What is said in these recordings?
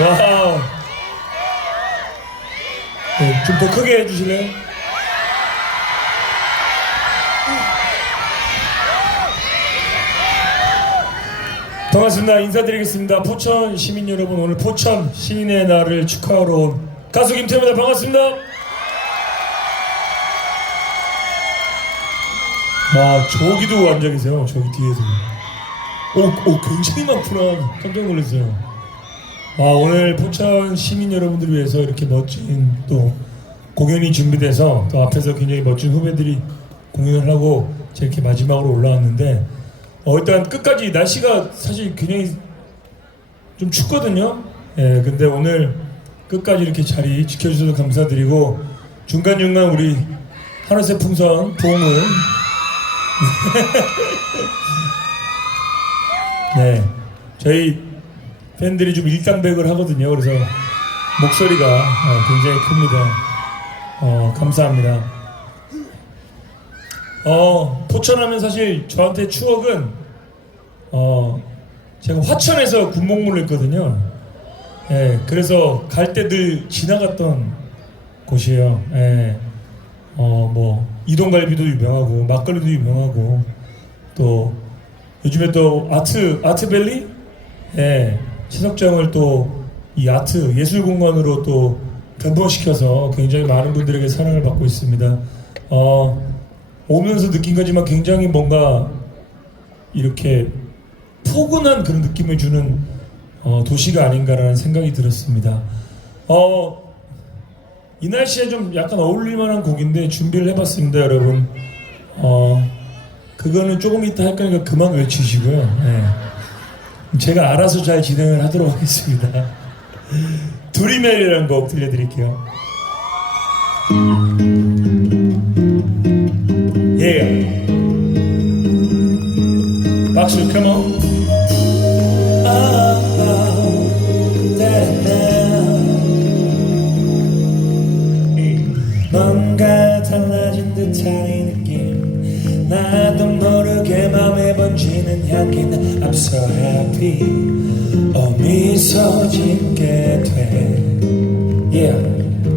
와우. 네, 좀더 크게 해주실래요? 반갑습니다. 인사드리겠습니다. 포천 시민 여러분, 오늘 포천 시민의 날을 축하하러 온 가수 김태호입니다. 반갑습니다. 아, 저기도 앉아 계세요. 저기 뒤에도. 오, 오, 굉장히 많구나. 깜짝 놀랐어요. 아, 오늘 포천 시민 여러분들을 위해서 이렇게 멋진 또 공연이 준비돼서 또 앞에서 굉장히 멋진 후배들이 공연을 하고 이렇게 마지막으로 올라왔는데 어, 일단 끝까지 날씨가 사실 굉장히 좀 춥거든요. 예, 근데 오늘 끝까지 이렇게 자리 지켜주셔서 감사드리고 중간중간 우리 하늘색 풍선 봉을 네, 저희 팬들이 좀 일당백을 하거든요. 그래서 목소리가 어, 굉장히 큽니다. 어, 감사합니다. 어, 포천하면 사실 저한테 추억은 어, 제가 화천에서 군복무를 했거든요. 예, 그래서 갈 때 늘 지나갔던 곳이에요. 예, 어, 뭐 이동갈비도 유명하고 막걸리도 유명하고 또 요즘에 또 아트 아트밸리 예, 채석장을 또 이 아트 예술 공간으로 또 변모시켜서 굉장히 많은 분들에게 사랑을 받고 있습니다. 어, 오면서 느낀 거지만 굉장히 뭔가 이렇게 포근한 그런 느낌을 주는 어, 도시가 아닌가라는 생각이 들었습니다. 어, 이 날씨에 좀 약간 어울릴 만한 곡인데 준비를 해봤습니다, 여러분. 어, 그거는 조금 이따 할 거니까 그만 외치시고요. 예. 제가 알아서 잘 진행을 하도록 하겠습니다. 두리멜이라는 곡 들려드릴게요. 번지는 향기는 I'm so happy. 어 미소 짓게 돼. Yeah,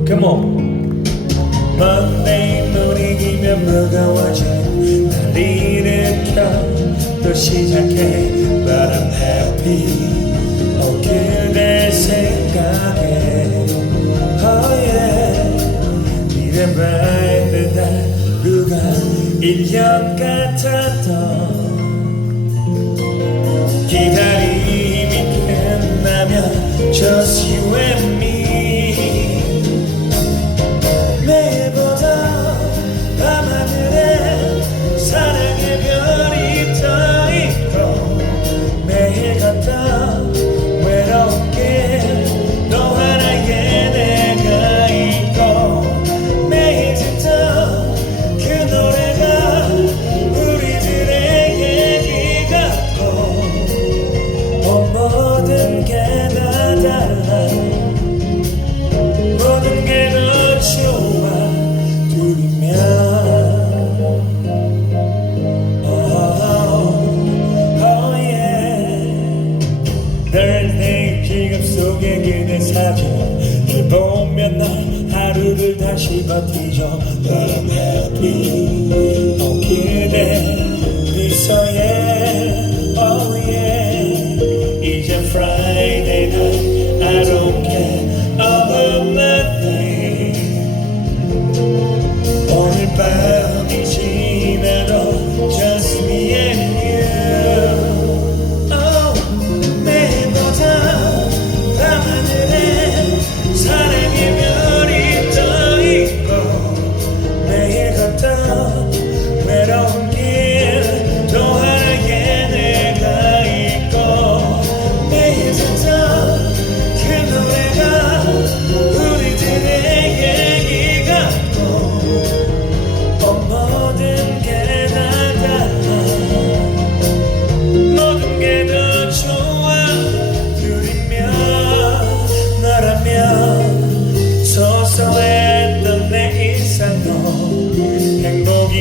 come on. Monday 분위기면 무거워진 날 일으켜. 또 시작해. But I'm happy. 어 그대 생각에. Oh yeah. 이래봐야 듯 하루가 1년 같았던 Just you and me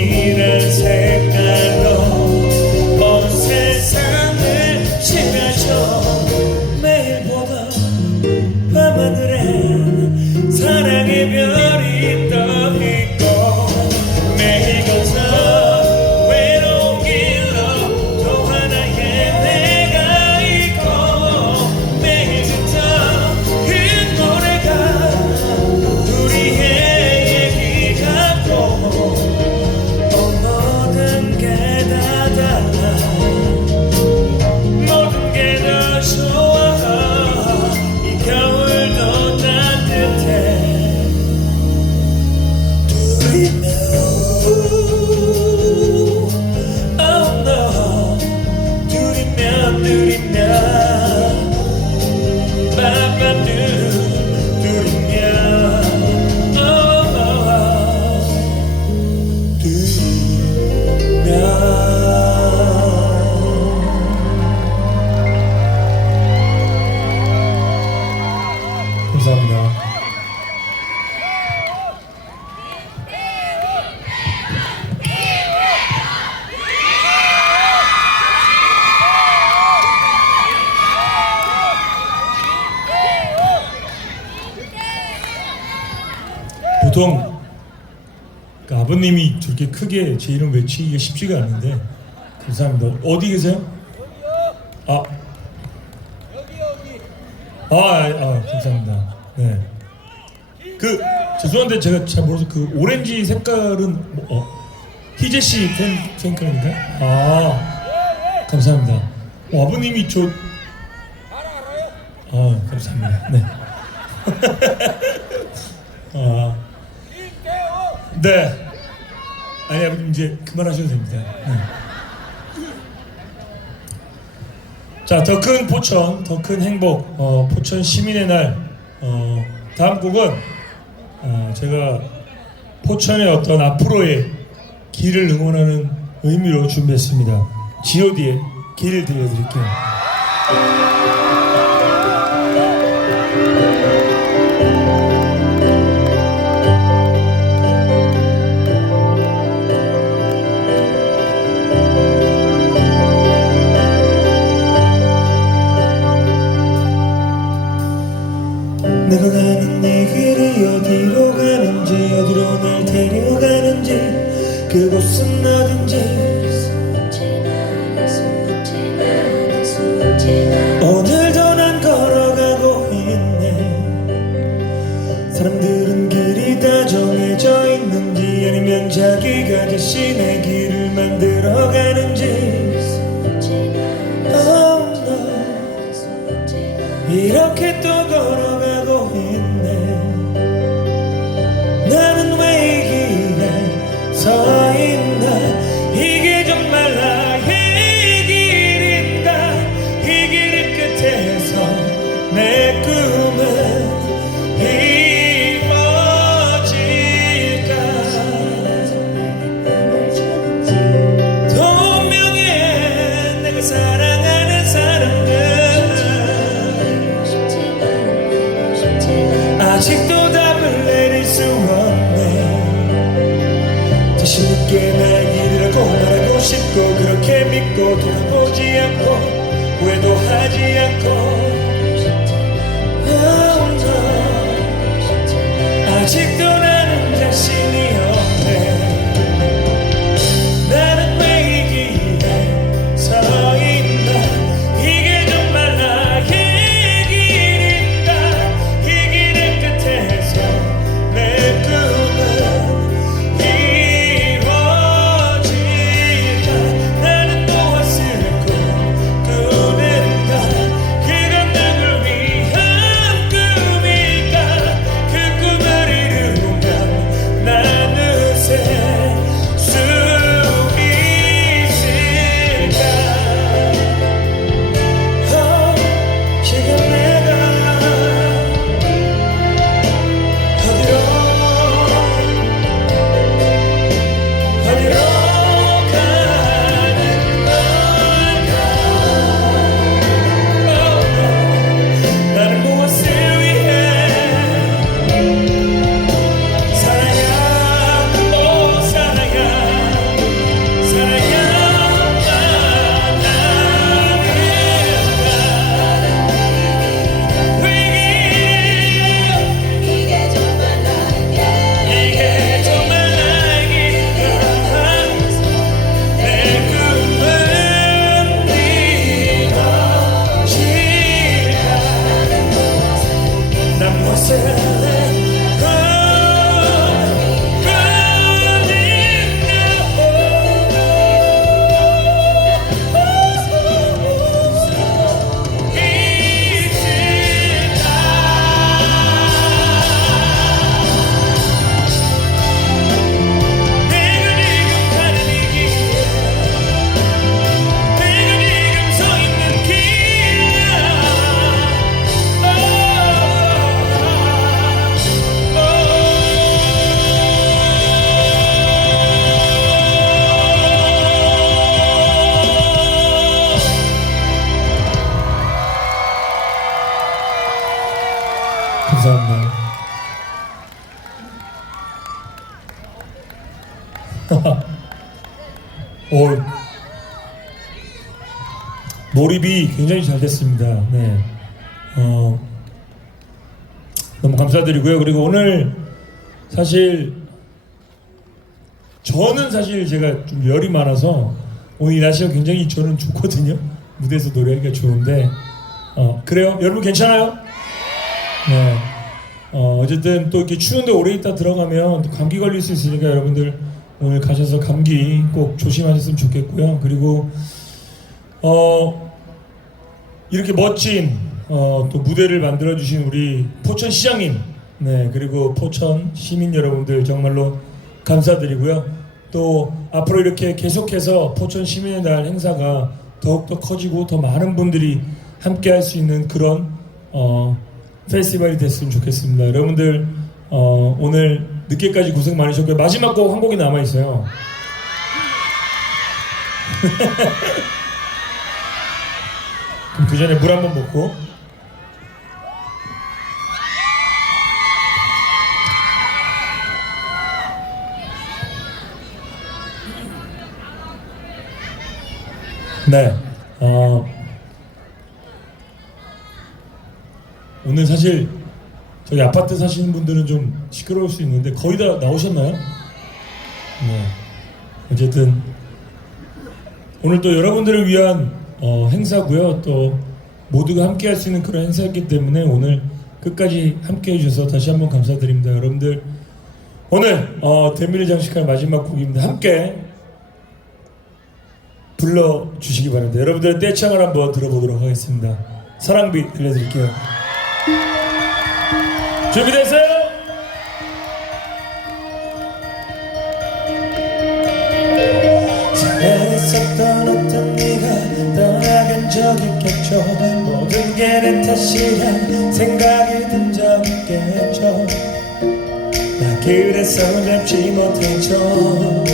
need 크게 제 이름 외치기가 쉽지가 않은데 그 감사합니다. 어디 계세요? 아 아, 아, 감사합니다. 네. 그 죄송한데 제가 잘 모르서 그 오렌지 색깔은 뭐, 어, 희재 씨 팬, 팬클인가? 아 감사합니다. 어, 아버님이 저 아, 감사합니다. 네. 아. 네. 아니 아버님 이제 그만하셔도 됩니다. 네. 자, 더 큰 포천, 더 큰 행복, 어, 포천 시민의 날. 어, 다음 곡은 어, 제가 포천의 어떤 앞으로의 길을 응원하는 의미로 준비했습니다. G.O.D의 길을 들려드릴게요. 굉장히 잘 됐습니다. 네. 어, 너무 감사드리고요. 그리고 오늘 사실 저는 사실 제가 좀 열이 많아서 오늘 이 날씨가 굉장히 저는 좋거든요. 무대에서 노래하기가 좋은데 어, 그래요? 여러분 괜찮아요? 네. 어, 어쨌든 또 이렇게 추운데 오래 있다 들어가면 또 감기 걸릴 수 있으니까 여러분들 오늘 가셔서 감기 꼭 조심하셨으면 좋겠고요. 그리고 어, 이렇게 멋진 어, 또 무대를 만들어 주신 우리 포천 시장님, 네 그리고 포천 시민 여러분들 정말로 감사드리고요. 또 앞으로 이렇게 계속해서 포천 시민의 날 행사가 더욱 더 커지고 더 많은 분들이 함께 할 수 있는 그런 어, 페스티벌이 됐으면 좋겠습니다. 여러분들 어, 오늘 늦게까지 고생 많으셨고요. 마지막 곡 한 곡이 남아 있어요. 그럼 그 전에 물 한 번 먹고. 네. 어, 오늘 사실 저기 아파트 사시는 분들은 좀 시끄러울 수 있는데 거의 다 나오셨나요? 네. 어쨌든 오늘 또 여러분들을 위한 어, 행사고요. 또 모두가 함께 할 수 있는 그런 행사였기 때문에 오늘 끝까지 함께 해주셔서 다시 한번 감사드립니다. 여러분들 오늘 어, 대미를 장식할 마지막 곡입니다. 함께 불러주시기 바랍니다. 여러분들의 떼창을 한번 들어보도록 하겠습니다. 사랑비 들려드릴게요. 준비됐어요? 잘했었던 모든 게 내 탓이란 생각이 든 적 있겠죠. 나 그래서 잡지 못했죠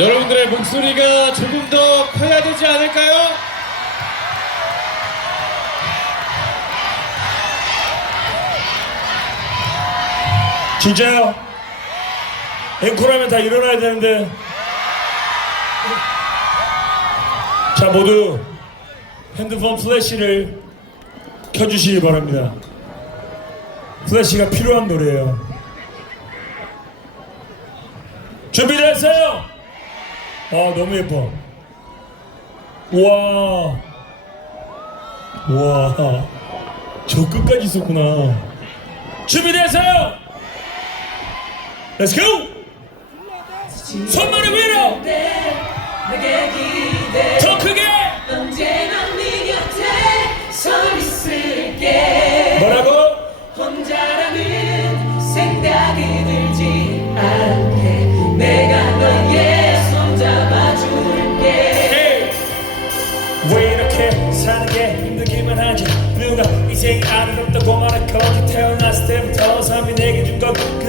여러분들의 목소리가 조금 더 커야 되지 않을까요? 진짜요? 앵콜하면 다 일어나야 되는데 자 모두 핸드폰 플래시를 켜주시기 바랍니다 플래시가 필요한 노래예요 준비됐어요? 아 너무 예뻐. 우와. 우와. 저 끝까지 있었구나. 준비되세요. Let's go. 선물을 위로.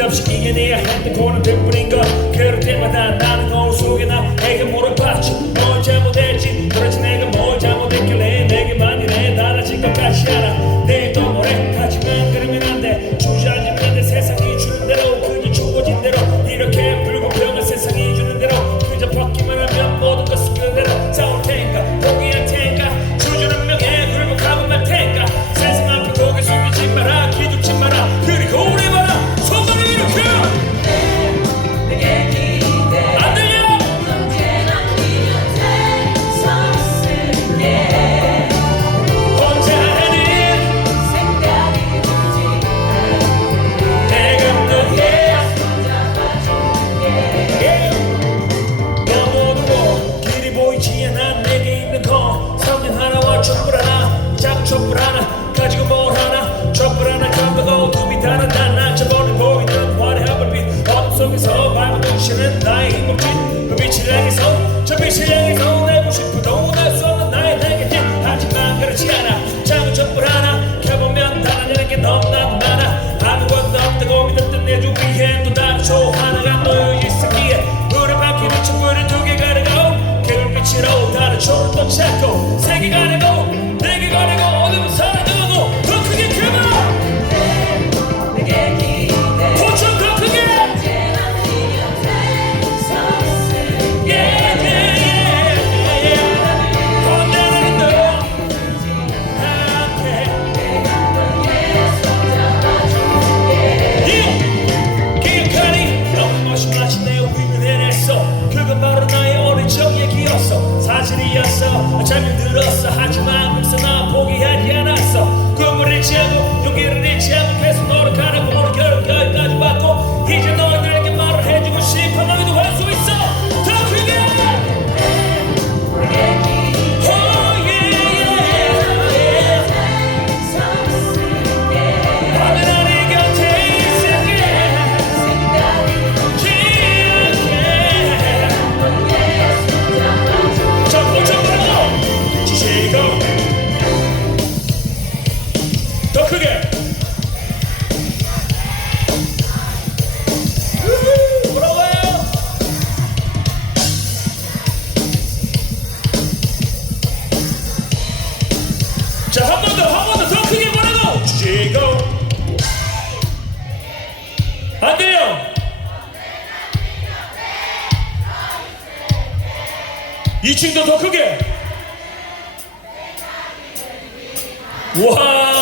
없이 이겨내야 했던 고난 덕분인가 그럴 때마다 나는 거울 속에 나에게 2층도 더 크게. 와.